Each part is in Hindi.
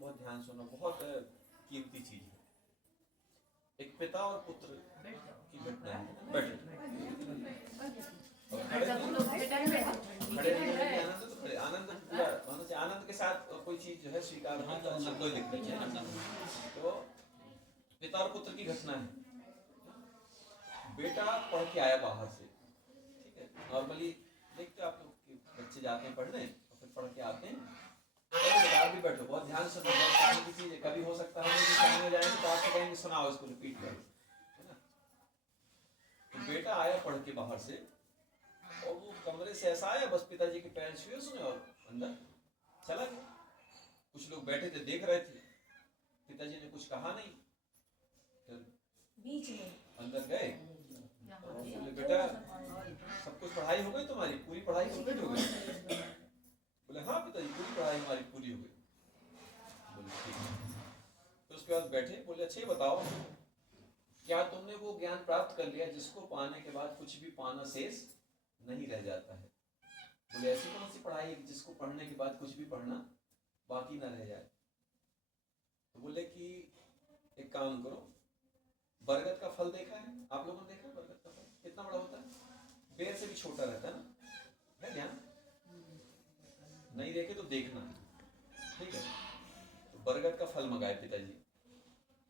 बहुत ध्यान सुनो, बहुत कीमती चीज है। एक पिता और पुत्र की घटना है। बैठे खड़े आनंद पूरा आनंद के साथ कोई चीज जो है स्वीकार होता है, कोई दिक्कत नहीं। तो पिता और पुत्र की घटना है। बेटा पढ़ के आया बाहर से, ठीक है, नॉर्मली देखते हो आप लोग कि बच्चे जाते हैं पढ़ने और फिर पढ़ के आते हैं। आप भी बैठो, बहुत ध्यान से, बहुत काम की चीज है। कभी हो सकता है कि सामने जाएंगे तो आपसे कहेंगे सुनाओ इसको, रिपीट करो, है ना। तो बेटा आया पढ़ के बाहर से और वो कमरे से ऐसा आया, बस पिताजी के पैर छुए उसने और अंदर चला गया। कुछ लोग बैठे थे देख रहे थे, पिताजी ने कुछ कहा नहीं, फिर बीच में अंदर गए और बोले बेटा सब कुछ पढ़ाई हो गई तुम्हारी, पूरी पढ़ाई कंप्लीट हो गई? बोले हाँ पिताजी पूरी पढ़ाई हमारी पूरी हो गई। बोले ठीक है। तो उसके बाद बैठे, बोले अच्छा ये बताओ क्या तुमने वो ज्ञान प्राप्त कर लिया जिसको पाने के बाद कुछ भी पाना शेष नहीं रह जाता है? बोले ऐसी कौन सी पढ़ाई जिसको पढ़ने के बाद कुछ भी पढ़ना बाकी ना रह जाए? तो बोले कि एक काम करो, बरगद का फल देखा है आप लोगों ने? देखा बरगद का फल कितना बड़ा होता है? पेड़ से भी छोटा रहता है ना, है ध्यान? नहीं देखे तो देखना, ठीक है। तो बरगद का फल मंगाए पिताजी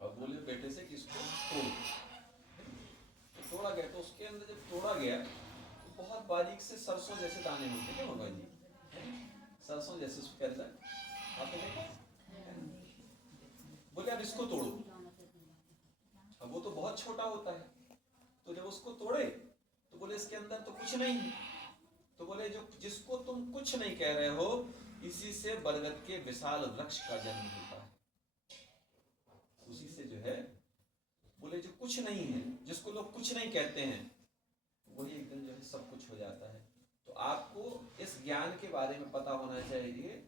और बोले बेटे से कि इसको तोड़। तो तोड़ा गया, तो उसके अंदर जब तोड़ा गया तो बहुत बारीक से सरसों जैसे दाने होते हैं भगवान जी, सरसों जैसे उसके अंदर, आपने देखा? बोले अब इसको तोड़ो। अब वो तो बहुत छोटा होता है, तो जब उसको तोड़े तो बोले इसके अंदर तो कुछ नहीं है। तो बोले जो जिसको तुम कुछ नहीं कह रहे हो, इसी से बरगद के विशाल वृक्ष का जन्म होता है। उसी से जो है, बोले जो कुछ नहीं है, जिसको लोग कुछ नहीं कहते हैं, वही एक दिन जो है सब कुछ हो जाता है। तो आपको इस ज्ञान के बारे में पता होना चाहिए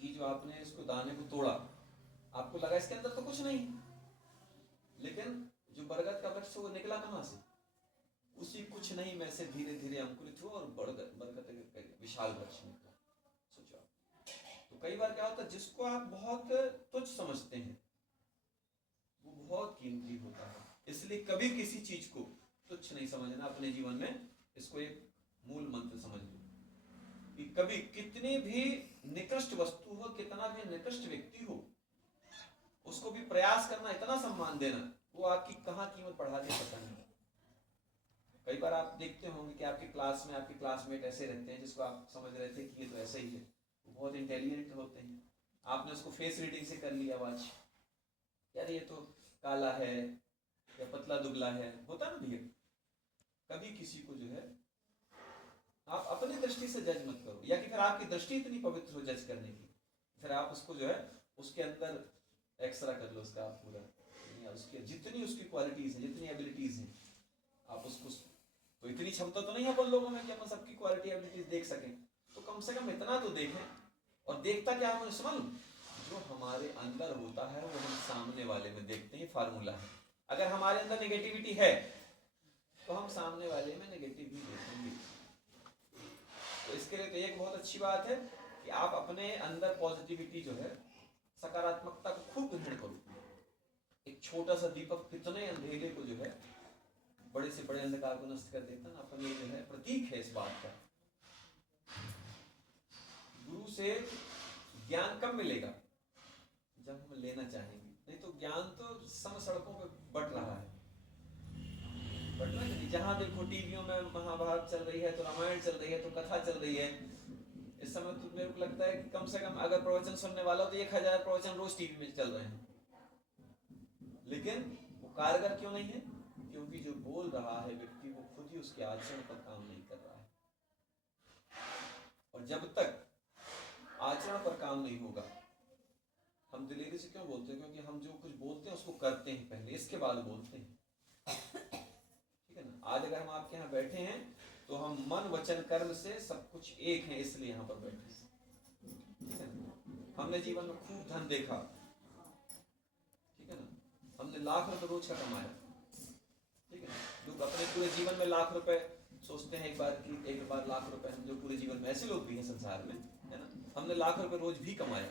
कि जो आपने इसको दाने को तोड़ा, आपको लगा इसके अंदर तो कुछ नहीं, लेकिन जो बरगद का वृक्ष वो निकला कहां से? उसी कुछ नहीं में से धीरे धीरे अंकुरित हुआ और बरगद विशाल वृक्ष निकला। सोचो। तो कई बार क्या होता है, जिसको आप बहुत तुच्छ समझते हैं वो बहुत कीमती होता है। इसलिए कभी किसी चीज को तुच्छ नहीं समझना अपने जीवन में। इसको एक मूल मंत्र समझ लो कि कभी कितनी भी निकृष्ट वस्तु हो, कितना भी निकृष्ट व्यक्ति हो, उसको भी प्रयास करना, इतना सम्मान देना, वो आपकी कहां कीमत बढ़ा दे पता नहीं। कई बार आप देखते होंगे कि आपकी क्लास में आपके क्लासमेट ऐसे रहते हैं जिसको आप समझ रहे थे कि ये तो ऐसा ही है, वो बहुत इंटेलिजेंट होते हैं, आपने उसको फेस रीडिंग से कर लिया आवाज, यार ये तो काला है या पतला दुबला है, होता ना भैया। कभी किसी को जो है आप अपनी दृष्टि से जज मत करो, या कि फिर आपकी दृष्टि इतनी पवित्र हो जज करने की, फिर आप उसको जो है उसके अंदर एक्सरा कर लो उसका पूरा, या उसके जितनी उसकी क्वालिटीज है, जितनी एबिलिटीज हैं, आप उसको, तो इतनी क्षमता तो नहीं है अपन लोगों में कि अपन सबकी क्वालिटी एबिलिटीज देख सकें, तो कम से कम इतना तो देखें। और देखता क्या है सुमन, जो हमारे अंदर होता है वो हम सामने वाले में देखते हैं, फार्मूला है। अगर हमारे अंदर नेगेटिविटी है तो हम सामने वाले में नेगेटिव ही देखेंगे। तो इसके लिए तो एक बहुत अच्छी बात है कि आप अपने अंदर पॉजिटिविटी जो है, सकारात्मकता को खूब ग्रहण करो। एक छोटा सा दीपक कितने अंधेरे को जो है, बड़े से बड़े अंधकार को नष्ट कर देता है ना। अपन ये जो है प्रतीक है इस बात का। गुरु से ज्ञान कब मिलेगा? जब हम लेना चाहेंगे, नहीं तो ज्ञान तो सम सड़कों पे बट रहा है, बट रहा है। जहां देखो टीवियों में महाभारत चल रही है, तो रामायण चल रही है, तो कथा चल रही है। इस समय तो मेरे को लगता है कि कम से कम अगर प्रवचन सुनने वाला हो तो 1000 प्रवचन रोज टीवी में चल रहे हैं, लेकिन वो कारगर क्यों नहीं है? क्योंकि जो बोल रहा है व्यक्ति वो खुद ही उसके आचरण पर काम नहीं कर रहा है। और जब तक आचरण पर काम नहीं होगा, हम दिलेरी से क्यों बोलते हैं? क्योंकि हम जो कुछ बोलते हैं उसको करते हैं पहले, इसके बाद बोलते हैं, ठीक है ना। आज अगर हम आपके यहाँ बैठे हैं तो हम मन वचन कर्म से सब कुछ एक है, इसलिए यहाँ पर बैठे हैं, ठीक है ना। हमने जीवन में खूब धन देखा, ठीक है ना, हमने लाख रुपए रोज का कमाया, ठीक है ना। लोग अपने पूरे जीवन में लाख रुपए सोचते हैं, एक बार लाख रुपए, हम जो पूरे जीवन में, ऐसे लोग भी हैं संसार में, है ना। हमने लाख रुपए रोज भी कमाया,